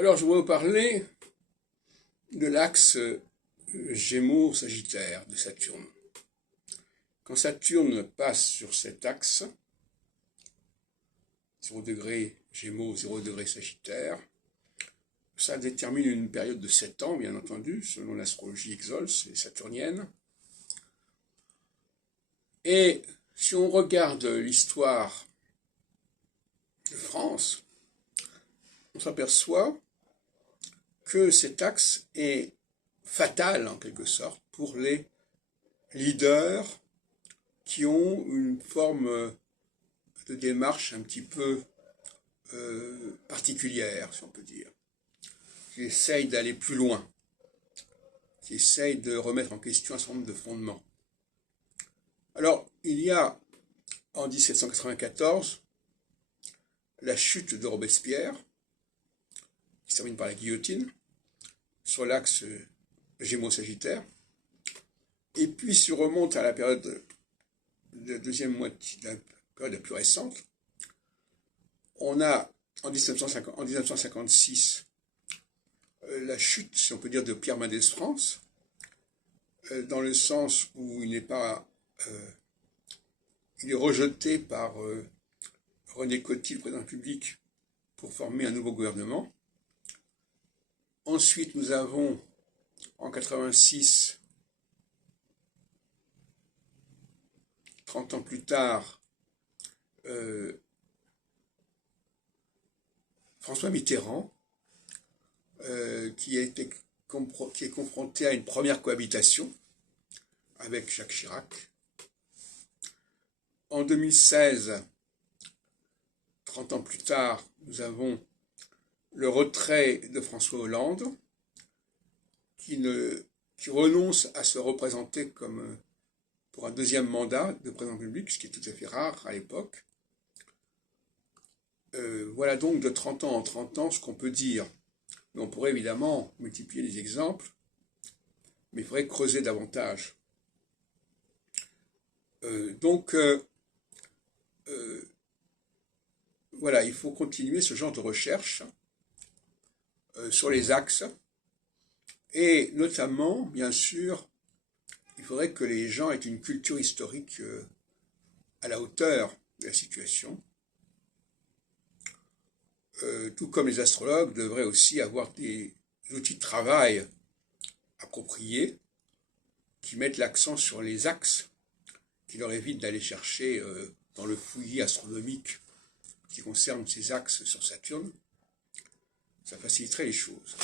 Alors, je voudrais vous parler de l'axe Gémeaux-Sagittaire de Saturne. Quand Saturne passe sur cet axe, 0 degré Gémeaux, 0 degré Sagittaire, ça détermine une période de 7 ans, bien entendu, selon l'astrologie exolse et saturnienne. Et si on regarde l'histoire de France, on s'aperçoit que cet axe est fatal, en quelque sorte, pour les leaders qui ont une forme de démarche un petit peu particulière, si on peut dire, qui essayent d'aller plus loin, qui essayent de remettre en question un certain nombre de fondements. Alors, il y a, en 1794, la chute de Robespierre, qui se termine par la guillotine, sur l'axe Gémeaux-Sagittaire, et puis si on remonte à la période de la deuxième moitié, de la période la plus récente, on a en 1956 la chute, si on peut dire, de Pierre Mendès France, dans le sens où il n'est pas, il est rejeté par René Coty, le président de la République, pour former un nouveau gouvernement. Ensuite, nous avons en 86, 30 ans plus tard, François Mitterrand, qui est confronté à une première cohabitation avec Jacques Chirac. En 2016, 30 ans plus tard, nous avons le retrait de François Hollande, qui renonce à se représenter comme pour un deuxième mandat de président de la République, ce qui est tout à fait rare à l'époque. Voilà donc de 30 ans en 30 ans ce qu'on peut dire. Mais on pourrait évidemment multiplier les exemples, mais il faudrait creuser davantage. Voilà, il faut continuer ce genre de recherche sur les axes, et notamment, bien sûr, il faudrait que les gens aient une culture historique à la hauteur de la situation, tout comme les astrologues devraient aussi avoir des outils de travail appropriés qui mettent l'accent sur les axes, qui leur évitent d'aller chercher dans le fouillis astronomique qui concerne ces axes sur Saturne. Ça faciliterait les choses.